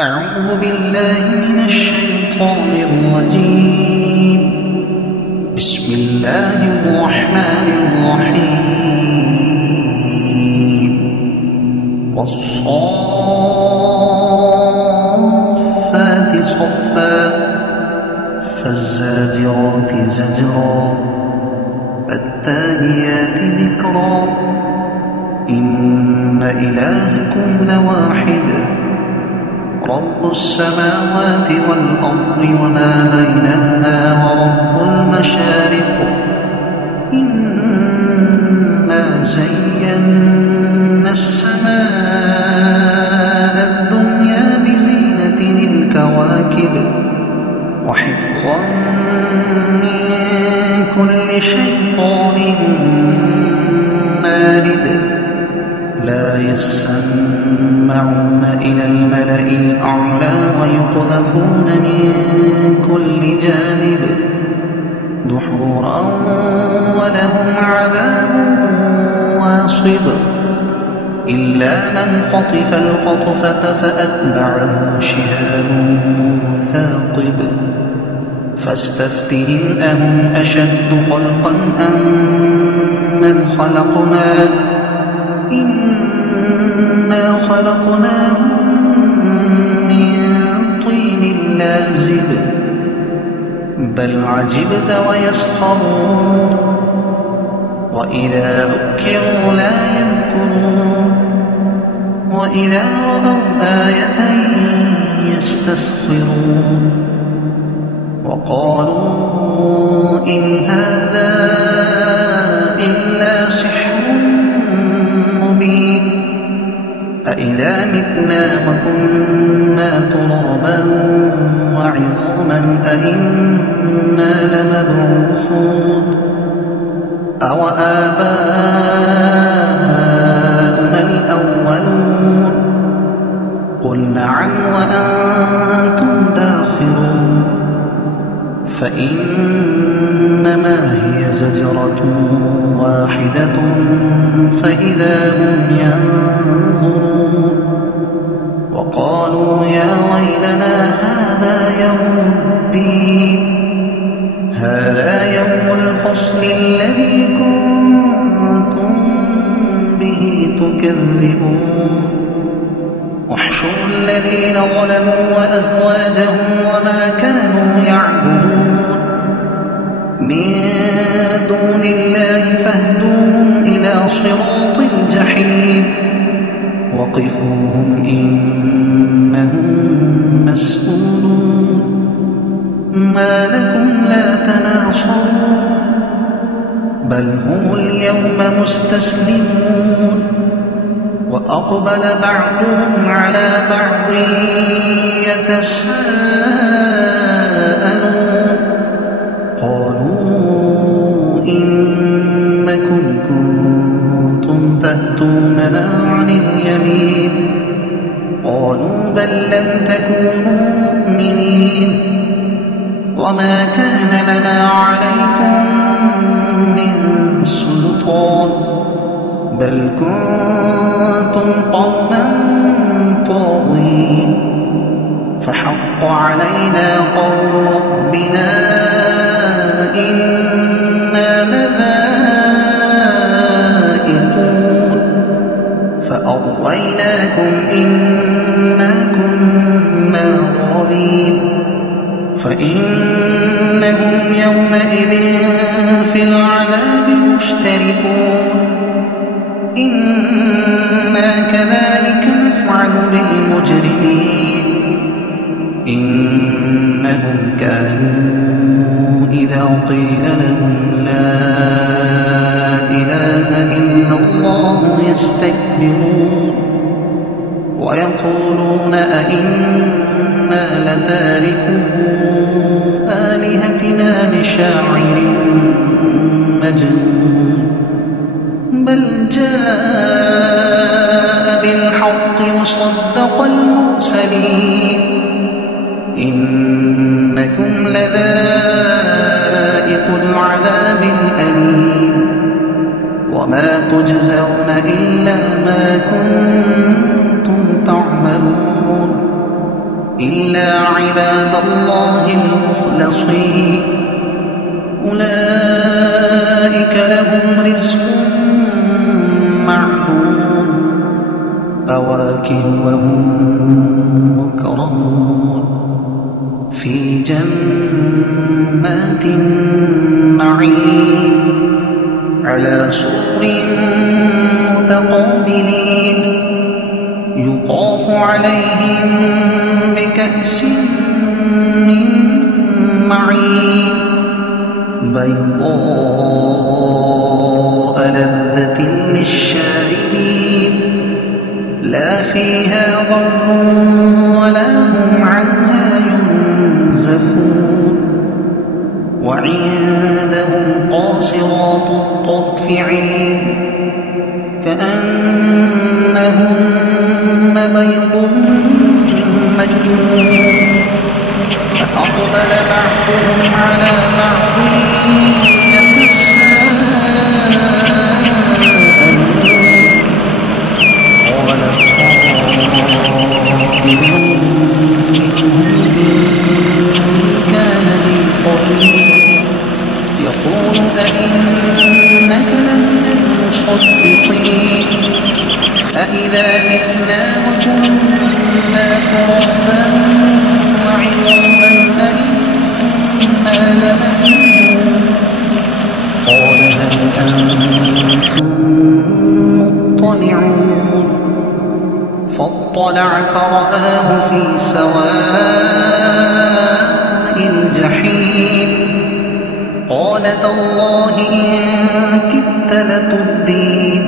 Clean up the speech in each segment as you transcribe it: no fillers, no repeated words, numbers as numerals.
أعوذ بالله من الشيطان الرجيم. بسم الله الرحمن الرحيم. والصافات صفا فالزاجرات زجرا فالتاليات ذكرا إن إلهكم لواحد رب السماوات والأرض وما بينهما ورب المشارق إنا زينا السماء الدنيا بزينة الكواكب وحفظا من كل شيطان مارد لا يسمعون إلى الملأ الأعلى ويقذفون من كل جانب دحورا ولهم عذاب واصب إلا من خطف الخطفة فأتبعه شهاب ثاقب فاستفتهم أهم أشد خلقا أم من خلقنا إنا خلقناهم من طين لازب بل عجبت ويسخرون وإذا ذكروا لا يذكرون وإذا رأوا آية يستسخرون وقالوا إن هذا إلا سحر مبين أإذا متنا وكنا ترابا وعظاما أإنا لمبعوثون أوآباؤنا الأولون قل نعم وأنتم داخرون فإنما هي زجرة واحدة فإذا هم ينظرون وقالوا يا ويلنا هذا يوم الدين هذا يوم الفصل الذي كنتم به تكذبون واحشروا الذين ظلموا وأزواجهم وما كانوا يعبدون من دون الله فاهدوهم إلى صراط الجحيم وقفوهم إنهم مسؤولون ما لكم لا تناصرون بل هم اليوم مستسلمون وأقبل بعضهم على بعض يتساءلون قالوا إنكم كنتم تأتوننا عن اليمين قالوا بل لم تكونوا مؤمنين وما كان لنا عليكم من سلطان بل كنتم قوما طاغين فحق علينا قول ربنا إنا لذائقون فأغويناكم إنا كنا غاوين فإنهم يومئذ في العذاب مشتركون إنا كذلك نفعل بالمجرمين إنهم كانوا إذا قيل لهم لا إله إلا الله يستكبرون ويقولون أئنا لتاركو آلهتنا لشاعر مجنون بل جاء بالحق وصدق المرسلين إنكم لذائق العذاب الأليم وما تجزون إلا ما كنتم تعملون إلا عباد الله المخلصين أولئك لهم رزق معلوم فواكه وهم مكرمون في جنات النعيم على سرر متقابلين يطاف عليهم بكأس من معين بيضاء لذة للشاربين لا فيها غر ولا هم عنها ينزفون وعندهم قاصرات الطرف عين كأنهن بيض مكنون فأقبل بعضهم على بعض يتساءلون قال قائل منهم إني كان لي قرين يقول أئنك لمن المصدقين أإذا متنا وكنا ترابا وعظاما أئنا لمدينون قال هل أنتم مطلعون فاطلع فرآه في سواء الجحيم قال تالله إن كدت لتردين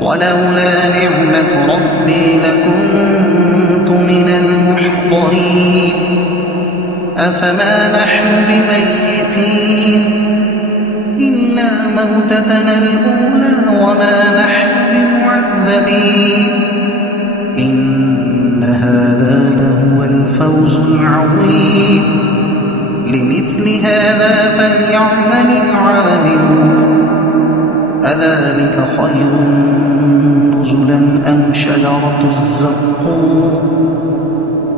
ولولا نعمة ربي لكنت من المحضرين أفما نحن بميتين إلا موتتنا الأولى وما نحن بمعذبين إن هذا لهو الفوز العظيم لمثل هذا فليعمل العاملون أذلك خير نزلا أم شجرة الزقوم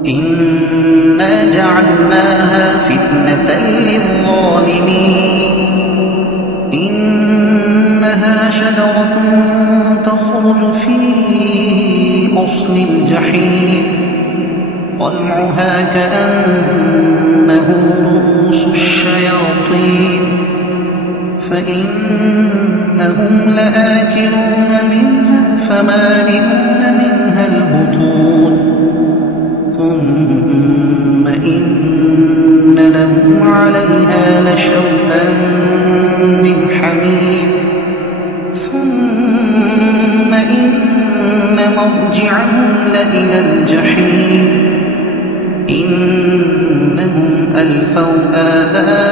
إنا جعلناها فتنة للظالمين إنها شجرة تخرج في أصل الجحيم طلعها كأنه رؤوس الشياطين فإنهم لآكلون منها فمالئون منها البطون ثم إن لهم عليها لشوبا من حميم ثم إن مرجعهم لإلى الجحيم إنهم ألفوا آباءهم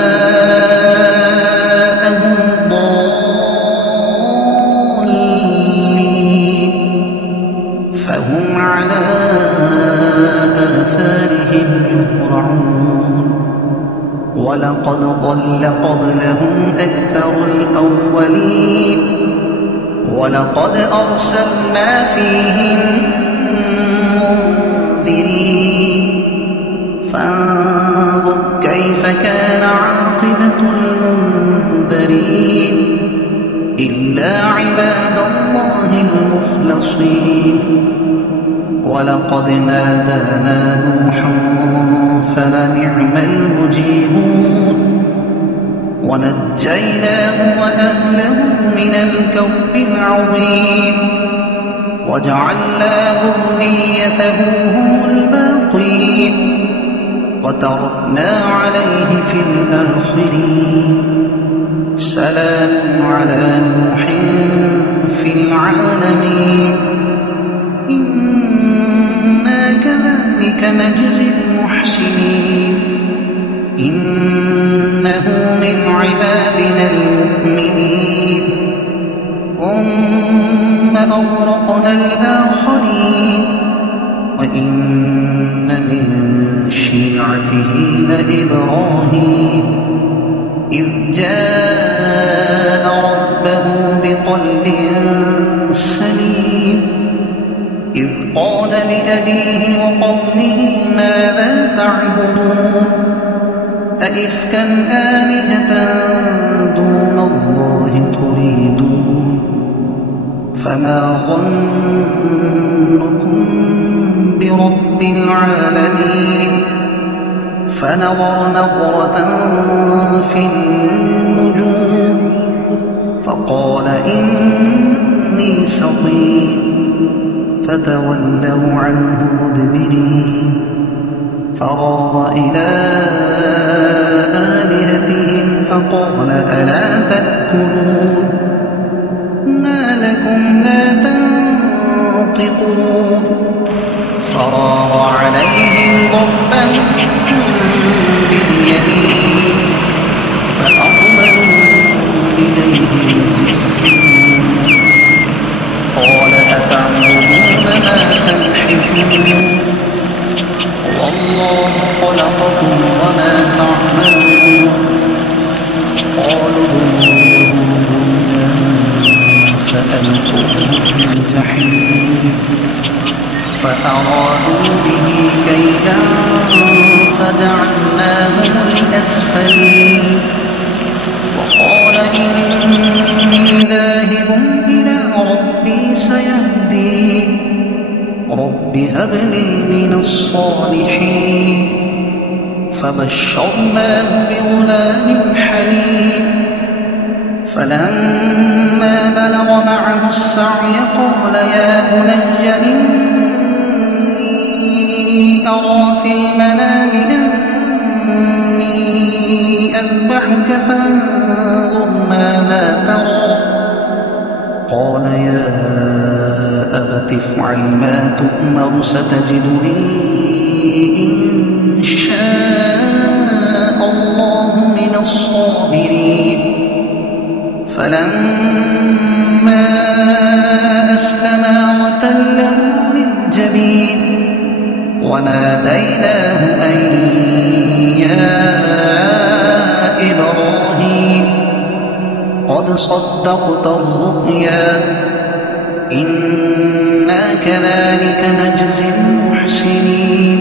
ضالين فهم على آثارهم يهرعون ولقد ضل قبلهم أكثر الأولين ولقد أرسلنا فيهم منذرين فانظر كيف كان عاقبة المنذرين إلا عباد الله المخلصين ولقد نادانا نوح فلنعم المجيبون ونجيناه وأهله من الكرب العظيم وجعلنا ذريته هم الباقين وتركنا عليه في الآخرين سلام على نوح في العالمين إنا كذلك نجزي المحسنين إنه من عبادنا المؤمنين ثم أغرقنا الآخرين وإن من شيعته لإبراهيم إذ جاء ربه بقلب سليم إذ قال لأبيه وقومه ماذا تعبدون أئفكا آلهة دون الله تريدون فما ظنكم برب العالمين فنظر نظرة في النجوم فقال إني سقيم فتولوا عنه مدبرين فراغ إلى آلهتهم فقال ألا تأكلون ما لكم لا تنطقون فراغ عليهم ضربا باليمين فأقبلوا إليه يزفون قال أتعبدون ما تنحتون والله خلقكم وما تعملون قالوا فألقوه في الجحيم فأرادوا به كيدا فجعلناهم الأسفلين وقال إني ذاهب إلى ربي سيهدين رب هب لي من الصالحين فبشرناه بغلام حليم فلما بلغ معه السعي قال يا بني إني أرى في المنام أني أذبحك فانظر ماذا ترى قال يا أبت افعل ما تؤمر ستجدني إن شاء الله من الصابرين فلما أسلما وتله للجبين وناديناه أن يا إبراهيم قد صدقت الرؤيا إنا كذلك نجزي المحسنين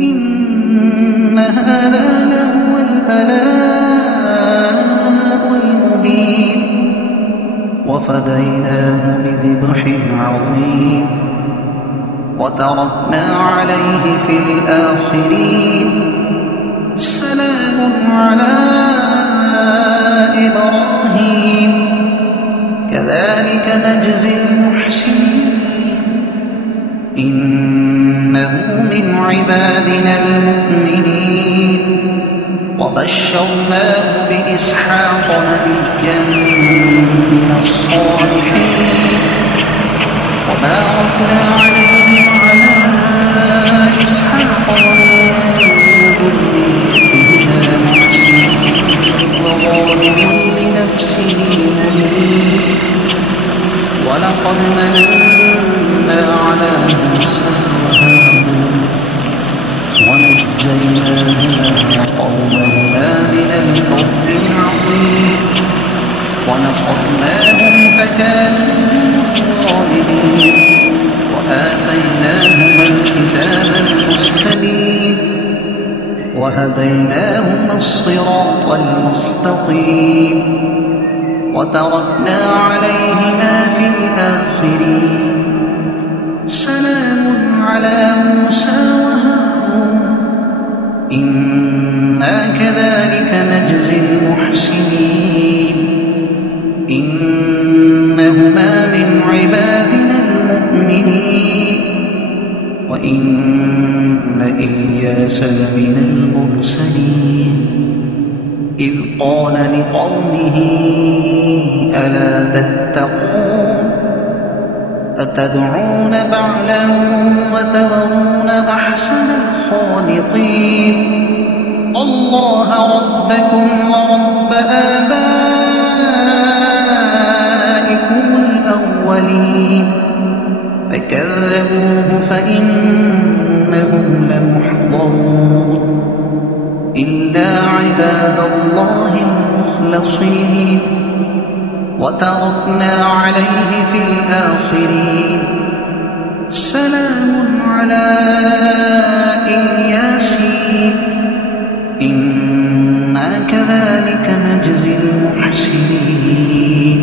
إن هذا لهو البلاء المبين وفديناه بذبح عظيم وتركنا عليه في الآخرين سلام على إبراهيم كذلك نجزي المحسنين إنه من عبادنا المؤمنين وبشرناه بإسحاق نبيا من الصالحين وباركنا عليه وعلى إسحاق ومن ذريتهما محسن وظالم لنفسه مبين ولقد مننا على موسى وهارون ونجيناهما وقومهما من الكرب العظيم ونصرناهم فكانوا الظالمين وآتيناهما الكتاب المستبين وهديناهما الصراط المستقيم وتركنا عليهما في الآخرين سلام على موسى وهارون إنا كذلك نجزي المحسنين إنهما من عبادنا المؤمنين وإن إلياس لمن المرسلين إذ قال لقومه ألا تتقون أتدعون بعلا وتذرون أحسن الخالقين الله ربكم ورب آبائكم الأولين فكذبوه فإنهم لمحضرون إلا عباد الله المخلصين وتركنا عليه في الآخرين سلام على إلياسين إنا كذلك نجزي المحسنين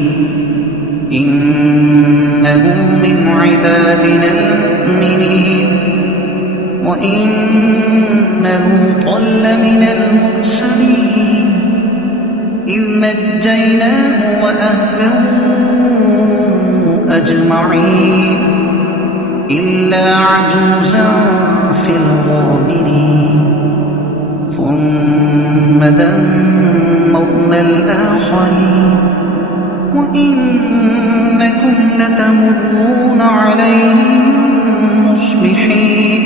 إنه من عبادنا المؤمنين وإن لوطا لمن المرسلين إذ نجيناه وأهله أجمعين إلا عجوزا في الغابرين ثم دمرنا الآخرين وإنكم لتمرون عليهم مصبحين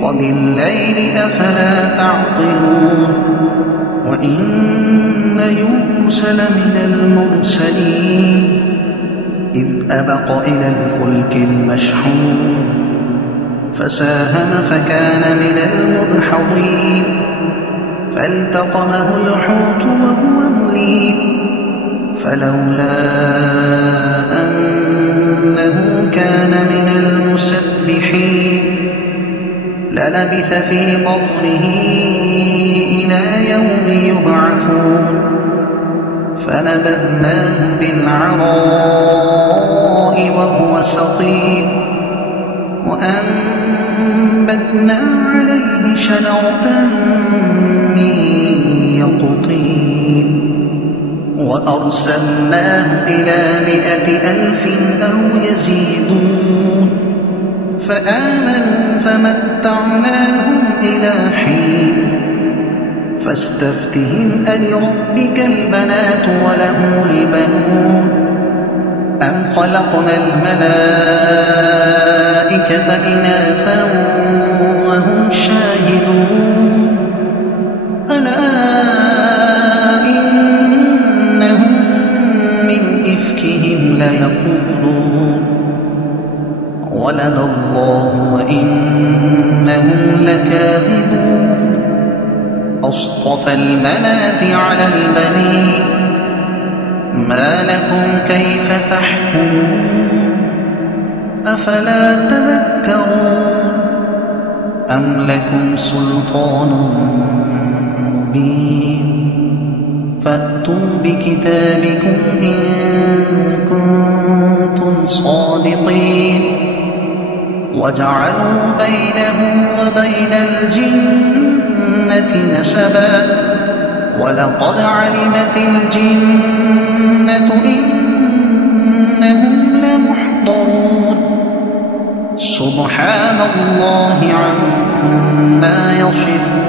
وبالليل أفلا تعقلون وإن يونس لمن المرسلين إذ أبق إلى الفلك المشحون فساهم فكان من المدحضين فالتقمه الحوت وهو مليم فلولا أنه كان من المسبحين للبث في بطنه إلى يوم يبعثون فنبذناه بالعراء وهو سقيم وأنبتنا عليه شجرة من يقطين وأرسلناه إلى 100,000 أو يزيدون فآمنوا فمتعناهم إلى حين فاستفتهم ألربك البنات ولهم البنون أم خلقنا الملائكة إناثا وهم شاهدون ألا إنهم من إفكهم ليقولون ولد الله وإنهم لكاذبون أصطفى البنات على البنين ما لكم كيف تحكمون أفلا تذكرون أم لكم سلطان مبين فأتوا بكتابكم إن كنتم صادقين وجعلوا بينه وبين الجنة نسبا ولقد علمت الجنة إنهم لمحضرون سبحان الله عما يصفون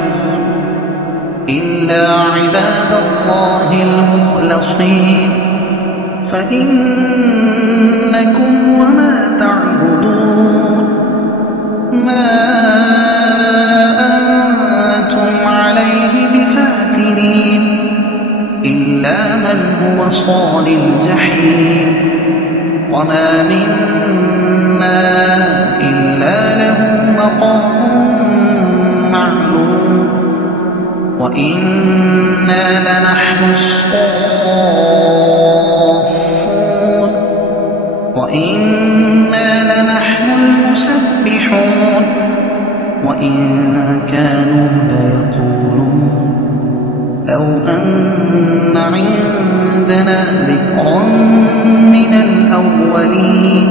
إلا عباد الله المخلصين فإنكم وما تعبدون ما أنتم عليه بفاتنين إلا من هو صال الجحيم وما منا إلا له مقام معلوم وإنا لنحن الصافون وإنا لنحن المسبحون وإن كانوا ليقولون لو أن عندنا ذكرا من الأولين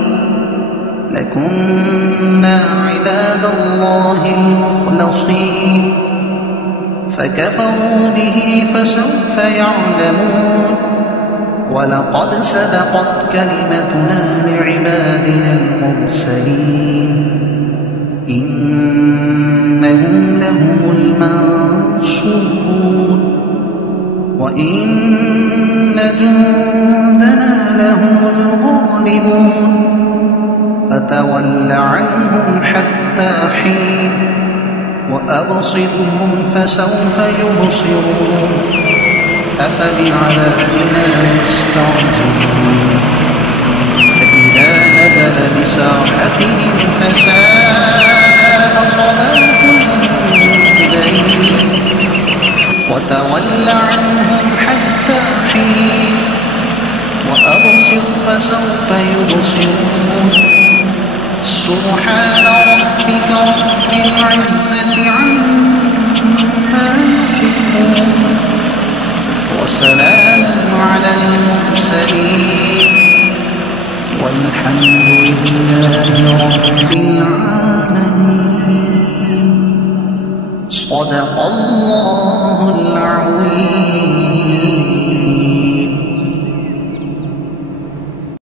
لكنا عباد الله المخلصين فكفروا به فسوف يعلمون ولقد سبقت كلمتنا لعبادنا المرسلين إنهم لهم المنصورون وإن جندنا لهم الغالبون فتول عنهم حتى حين وأبصرهم فسوف يبصرون أفبعذابنا يستعجلون فإذا نزل بساحتهم فساء صباح المنذرين وتول عنهم حتى حين وأبصر فسوف يبصرون سبحان ربك رب العزة عما يصفون وسلام على المرسلين والحمد لله رب العالمين. صدق الله العظيم.